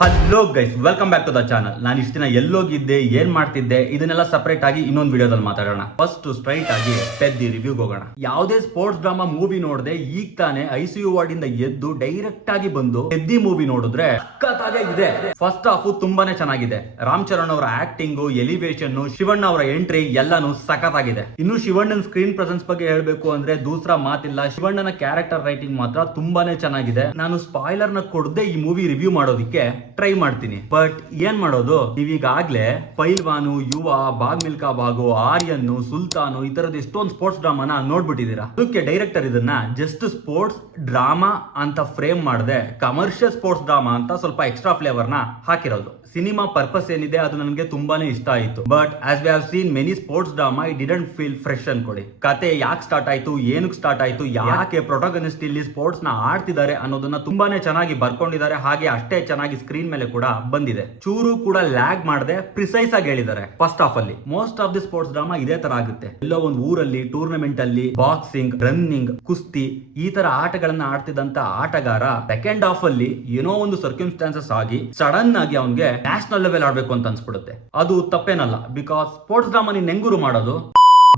Hello guys, welcome back to the channel. ನಾನು ಇಷ್ಟು ದಿನ ಎಲ್ಲೋಗಿದ್ದೆ, ಏನ್ ಮಾಡ್ತಿದ್ದೆ, ಇದನ್ನೆಲ್ಲ ಸಪರೇಟ್ ಆಗಿ ಇನ್ನೊಂದು ವಿಡಿಯೋದಲ್ಲಿ ಮಾತಾಡೋಣ. ಫಸ್ಟ್ ಸ್ಟ್ರೈಟ್ ಆಗಿ ಪೆದ್ದಿ ರಿವ್ಯೂಗೆ ಹೋಗೋಣ. ಯಾವುದೇ ಸ್ಪೋರ್ಟ್ಸ್ ಡ್ರಾಮಾ ಮೂವಿ ನೋಡದೆ ಈಗ ತಾನೇ ICU ವಾರ್ಡ್ ಇಂದ ಎದ್ದು ಡೈರೆಕ್ಟ್ ಆಗಿ ಬಂದು ಪೆದ್ದಿ ಮೂವಿ ನೋಡಿದ್ರೆ ಸಖತ್ತಾಗೇ ಇದೆ. ಫಸ್ಟ್ ಹಾಫ್ ತುಂಬಾನೇ ಚೆನ್ನಾಗಿದೆ. ರಾಮ್ ಚರಣ್ ಅವರ ಆಕ್ಟಿಂಗ್, ಎಲಿವೇಶನ್, ಶಿವಣ್ಣ ಅವರ ಎಂಟ್ರಿ ಎಲ್ಲಾನು ಸಖತ್ತಾಗಿದೆ. ಇನ್ನು ಶಿವಣ್ಣನ ಸ್ಕ್ರೀನ್ ಪ್ರೆಸೆನ್ಸ್ ಬಗ್ಗೆ ಹೇಳ್ಬೇಕು ಅಂದ್ರೆ ದೂಸರಾ ಮಾತಿಲ್ಲ. ಶಿವಣ್ಣನ ಕ್ಯಾರೆಕ್ಟರ್ ರೈಟಿಂಗ್ ಮಾತ್ರ ತುಂಬಾನೇ ಚೆನ್ನಾಗಿದೆ. ನಾನು ಸ್ಪಾಯ್ಲರ್ ನ ಕೊಡದೆ ಈ ಮೂವಿ ರಿವ್ಯೂ ಮಾಡೋದಿಕ್ಕೆ ಟ್ರೈ ಮಾಡ್ತೀನಿ. ಬಟ್ ಏನ್ ಮಾಡೋದು, ನೀವೀಗಾಗ್ಲೇ ಪೈಲ್ವಾನು, ಯುವ, ಬಾಗ್ ಮಿಲ್ಕಾ ಬಾಗು, ಆರ್ಯನ್, ಸುಲ್ತಾನು ಈ ತರದ ಎಷ್ಟೊಂದು ಸ್ಪೋರ್ಟ್ಸ್ ಡ್ರಾಮಾನ ನೋಡ್ಬಿಟ್ಟಿದ್ದೀರಾ. ಅದಕ್ಕೆ ಡೈರೆಕ್ಟರ್ ಇದನ್ನ ಜಸ್ಟ್ ಸ್ಪೋರ್ಟ್ಸ್ ಡ್ರಾಮಾ ಅಂತ ಫ್ರೇಮ್ ಮಾಡದೆ ಕಮರ್ಷಿಯಲ್ ಸ್ಪೋರ್ಟ್ಸ್ ಡ್ರಾಮಾ ಅಂತ ಸ್ವಲ್ಪ ಎಕ್ಸ್ಟ್ರಾ ಫ್ಲೇವರ್ ನ ಹಾಕಿರೋದು. ಸಿನಿಮಾ ಪರ್ಪಸ್ ಏನಿದೆ ಅದು ನನಗೆ ತುಂಬಾನೇ ಇಷ್ಟ ಆಯ್ತು. But as we have seen many sports drama, it didn't feel fresh ಅನ್ಕೊಡಿ. ಕತೆ ಯಾಕೆ ಸ್ಟಾರ್ಟ್ ಆಯ್ತು, ಏನಕ್ಕೆ ಸ್ಟಾರ್ಟ್ ಆಯ್ತು, ಯಾಕೆ ಪ್ರೊಟಾಗನಿಸ್ಟ್ ಇಲ್ಲಿ ಸ್ಪೋರ್ಟ್ಸ್ ನ ಆಡ್ತಿದ್ದಾರೆ ಅನ್ನೋದನ್ನ ತುಂಬಾನೇ ಚೆನ್ನಾಗಿ ಬರ್ಕೊಂಡಿದ್ದಾರೆ. ಹಾಗೆ ಅಷ್ಟೇ ಚೆನ್ನಾಗಿ ಸ್ಕ್ರೀನ್ ಮೇಲೆ ಕೂಡ ಬಂದಿದೆ. ಚೂರು ಕೂಡ ಲ್ಯಾಗ್ ಮಾಡದೆ ಪ್ರಿಸೈಸ್ ಆಗಿ ಹೇಳಿದ್ದಾರೆ. ಫಸ್ಟ್ ಹಾಫ್ ಅಲ್ಲಿ most of the sports drama ಇದೇ ತರ ಆಗುತ್ತೆ. ಎಲ್ಲೋ ಒಂದು ಊರಲ್ಲಿ ಟೂರ್ನಮೆಂಟ್ ಅಲ್ಲಿ ಬಾಕ್ಸಿಂಗ್, ರನ್ನಿಂಗ್, ಕುಸ್ತಿ ಈ ತರ ಆಟಗಳನ್ನ ಆಡ್ತಿದ್ದಂತ ಆಟಗಾರ ಸೆಕೆಂಡ್ ಹಾಫ್ ಅಲ್ಲಿ ಏನೋ ಒಂದು ಸರ್ಕ್ಯೂಮ್ಸ್ಟಾನ್ಸಸ್ ಆಗಿ ಸಡನ್ ಆಗಿ ಅವನ್ಗೆ ನ್ಯಾಷನಲ್ ಲೆವೆಲ್ ಆಡ್ಬೇಕು ಅಂತ ಅನ್ಸ್ಬಿಡುತ್ತೆ. ಅದು ತಪ್ಪೇನಲ್ಲ, ಬಿಕಾಸ್ ಸ್ಪೋರ್ಟ್ಸ್ ಡ್ರಾಮಾ ನೀನ್ ಹೆಂಗುರು ಮಾಡೋದು.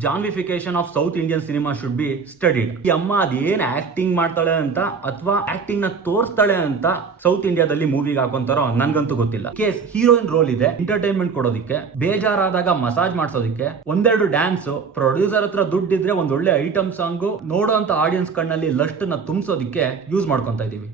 ಜಾನ್ವಿಫಿಕೇಶನ್ of South Indian cinema should be studied. ಈ ಅಮ್ಮ ಅದೇನ್ ಆಕ್ಟಿಂಗ್ ಮಾಡ್ತಾಳೆ ಅಂತ ಅಥವಾ ಆಕ್ಟಿಂಗ್ ನ ತೋರಿಸ್ತಾಳೆ ಅಂತ ಸೌತ್ ಇಂಡಿಯಾದಲ್ಲಿ ಮೂವಿಗೆ ಹಾಕೊಂತಾರೋ ನನ್ಗಂತೂ ಗೊತ್ತಿಲ್ಲ. ಕೇಸ್ ಹೀರೋಯಿನ್ ರೋಲ್ ಇದೆ, ಎಂಟರ್ಟೈನ್ಮೆಂಟ್ ಕೊಡೋದಿಕ್ಕೆ, ಬೇಜಾರಾದಾಗ ಮಸಾಜ್ ಮಾಡ್ಸೋದಿಕ್ಕೆ, ಒಂದೆರಡು ಡ್ಯಾನ್ಸ್, ಪ್ರೊಡ್ಯೂಸರ್ ಹತ್ರ ದುಡ್ಡಿದ್ರೆ ಒಂದ್ ಒಳ್ಳೆ ಐಟಮ್ ಸಾಂಗ್, ನೋಡೋ ಅಂತ ಆಡಿಯನ್ಸ್ ಕಣ್ಣಲ್ಲಿ ಲಸ್ಟ್ ನ ತುಂಬಿಸೋದಿಕ್ಕೆ ಯೂಸ್ ಮಾಡ್ಕೊಂತ ಇದೀವಿ.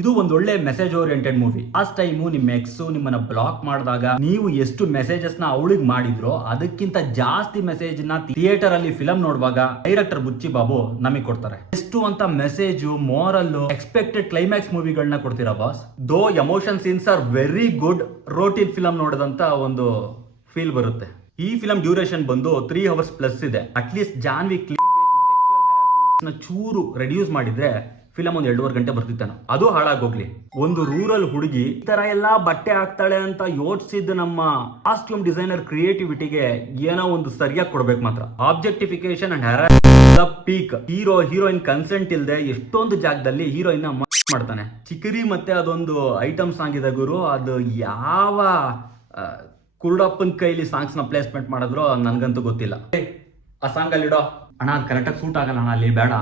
ಇದು ಒಂದು ಒಳ್ಳೆ message oriented movie. Last time ನಿಮ್ಮ ಎಕ್ಸ್ ನಿಮ್ಮನ್ನ ಬ್ಲಾಕ್ ಮಾಡಿದಾಗ ನೀವು ಎಷ್ಟು ಮೆಸೇಜಸ್ ನ ಅವಳಿಗೆ ಮಾಡಿದ್ರೋ ಅದಕ್ಕಿಂತ ಜಾಸ್ತಿ ಮೆಸೇಜ್ ನ ಥಿಯೇಟರ್ ಅಲ್ಲಿ ಫಿಲಂ ನೋಡುವಾಗ ಡೈರೆಕ್ಟರ್ ಬುಚ್ಚಿ ಬಾಬು ನಮಗೆ ಕೊಡ್ತಾರೆ. ಎಷ್ಟು ಅಂತ ಮೆಸೇಜ್, ಮೋರಲ್, ಎಕ್ಸ್ಪೆಕ್ಟೆಡ್ ಕ್ಲೈಮ್ಯಾಕ್ಸ್ ಮೂವಿಗಳನ್ನ ಕೊಡ್ತೀರಾ boss. Though emotion scenes are very good. Routine film ನೋಡಿದಂತ ಒಂದು ಫೀಲ್ ಬರುತ್ತೆ. ಈ ಫಿಲಂ ಡ್ಯೂರೇಷನ್ ಬಂದು 3 hours ಪ್ಲಸ್ ಇದೆ. ಅಟ್ಲೀಸ್ಟ್ ಜಾನ್ವಿ ಚೂರು ರೆಡ್ಯೂಸ್ ಮಾಡಿದ್ರೆ ಫಿಲಂ ಒಂದು 2.5 ಗಂಟೆ ಬರ್ತಿತ್ತಾನ. ಅದು ಹಾಳಾಗೋಗ್ಲಿ. ಒಂದು ರೂರಲ್ ಹುಡುಗಿ ಈ ತರ ಎಲ್ಲಾ ಬಟ್ಟೆ ಹಾಕ್ತಾಳೆ ಅಂತ ಯೋಚಿಸಿದ ನಮ್ಮ ಕಾಸ್ಟ್ಯೂಮ್ ಡಿಸೈನರ್ ಕ್ರಿಯೇಟಿವಿಟಿಗೆ ಏನೋ ಒಂದು ಸರಿಯಾಗಿ ಕೊಡ್ಬೇಕು ಮಾತ್ರ. Objectification and harassment peak. Heroine consent ಇಲ್ದೆ ಎಷ್ಟೊಂದು ಜಾಗದಲ್ಲಿ ಹೀರೋಯಿನ್ ಮಾಡ್ತಾನೆ. ಚಿಕ್ಕರಿ ಮತ್ತೆ ಅದೊಂದು ಐಟಮ್ ಸಾಂಗ್ ಇದೆ ಗುರು, ಅದು ಯಾವ ಕುರುಡಪ್ಪನ ಕೈಲಿ ಸಾಂಗ್ಸ್ ನ ಪ್ಲೇಸ್ಮೆಂಟ್ ಮಾಡಿದ್ರು ನನ್ಗಂತೂ ಗೊತ್ತಿಲ್ಲ. ಆ ಸಾಂಗ್ ಅಲ್ಲಿಡೋ ಅಣ್ಣ, ಅದು ಕರೆಕ್ಟಾಗಿ ಸೂಟ್ ಆಗಲ್ಲ ಅಣ್ಣ, ಅಲ್ಲಿ ಬೇಡ,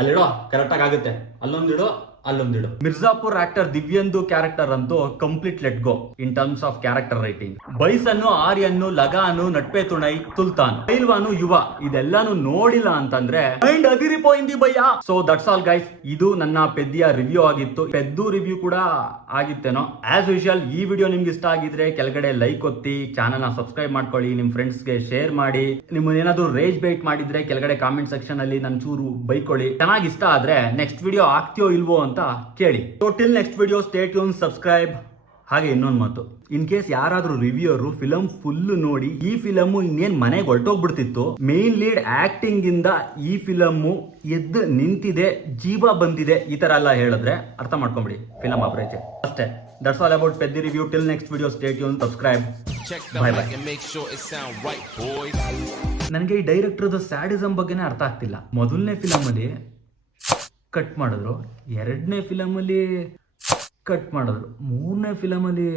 ಅಲ್ಲಿಡೋ ಕರೆಕ್ಟಾಗಿ ಆಗುತ್ತೆ, ಅಲ್ಲೊಂದಿಡೋ ಅಲ್ಲೊಂದಿಡು. ಮಿರ್ಜಾಪುರ್ ಆಕ್ಟರ್ ದಿವ್ಯಂದು ಕ್ಯಾರೆಕ್ಟರ್ ಅಂತೂ complete let go in terms of character writing. ಬೈಸನ್ನು, ಆರ್ಯನ್ನು, ಲಗಾನು, ನಟ್ಪೆ ತುಣೈ, ತುಲ್ತಾನ್, ಪೈಲ್ವಾನು, ಯುವ ಇದೆಲ್ಲಾನು ನೋಡಿಲ್ಲ ಅಂತಂದ್ರೆ ಮೈಂಡ್ ಅದಿರಿಪೋಯಿಂದಿ ಭಯ್ಯ. So that's all guys. ಇದು ನನ್ನ ಪೆದ್ದಿಯ ರಿವ್ಯೂ ಆಗಿತ್ತು. ಪೆದ್ದು ರಿವ್ಯೂ ಕೂಡ ಆಗಿತ್ತೇನೋ. ಆಸ್ ಯೂಶುವಲ್ ಈ ವಿಡಿಯೋ ನಿಮ್ಗೆ ಇಷ್ಟ ಆಗಿದ್ರೆ ಕೆಳಗಡೆ ಲೈಕ್ ಒತ್ತಿ, ಚಾನಲ್ ನ ಸಬ್ಸ್ಕ್ರೈಬ್ ಮಾಡ್ಕೊಳ್ಳಿ, ನಿಮ್ ಫ್ರೆಂಡ್ಸ್ ಗೆ ಶೇರ್ ಮಾಡಿ. ನಿಮ್ಮನ್ನ ಏನಾದ್ರು ರೇಜ್ ಬೈಟ್ ಮಾಡಿದ್ರೆ ಕೆಳಗಡೆ ಕಾಮೆಂಟ್ ಸೆಕ್ಷನ್ ಅಲ್ಲಿ ನನ್ ಚೂರು ಬೈಕೊಳ್ಳಿ. ಚೆನ್ನಾಗಿ ಇಷ್ಟ ಆದ್ರೆ ನೆಕ್ಸ್ಟ್ ವಿಡಿಯೋ ಆಗ್ತೀಯೋ ಇಲ್ವೋ ಅಂತ ಕೇಳಿ. So till next video, stay tune, subscribe. ಹಾಗೆ ಇನ್ನೊಂದು ಮಾತು, ಇನ್ ಕೇಸ್ ಯಾರಾದ್ರೂ ರಿವ್ಯೂರು ಫಿಲಂ ಫುಲ್ ನೋಡಿ ಈ ಫಿಲಮ್ ಇನ್ನೇನ್ ಮನೆಗೆ ಹೊರಟೋಗ್ಬಿಡ್ತಿತ್ತು, ಮೇನ್ ಲೀಡ್ ಆಕ್ಟಿಂಗ್ ಇಂದ ಈ ಫಿಲಮ್ ಎದ್ದು ನಿಂತಿದೆ, ಜೀವ ಬಂದಿದೆ, ಈ ತರ ಎಲ್ಲ ಹೇಳಿದ್ರೆ ಅರ್ಥ ಮಾಡ್ಕೊಂಬಿಡಿ ಫಿಲಂ ಅವರೇಜ್ ಅಷ್ಟೇ. That's all about Peddi review. Till next video, stay tune, subscribe. Bye bye. ನನಗೆ ಈ ಡೈರೆಕ್ಟರ್ದು ಸ್ಯಾಡಿಸಮ್ ಬಗ್ಗೆನೇ ಅರ್ಥ ಆಗ್ತಿಲ್ಲ. ಮೊದಲನೇ ಫಿಲಮ್ ಅಲ್ಲಿ ಕಟ್ ಮಾಡಿದ್ರು, 2ನೇ ಫಿಲಮ್ ಅಲ್ಲಿ ಕಟ್ ಮಾಡಿದ್ರು, 3ನೇ ಫಿಲಮ್ ಅಲ್ಲಿ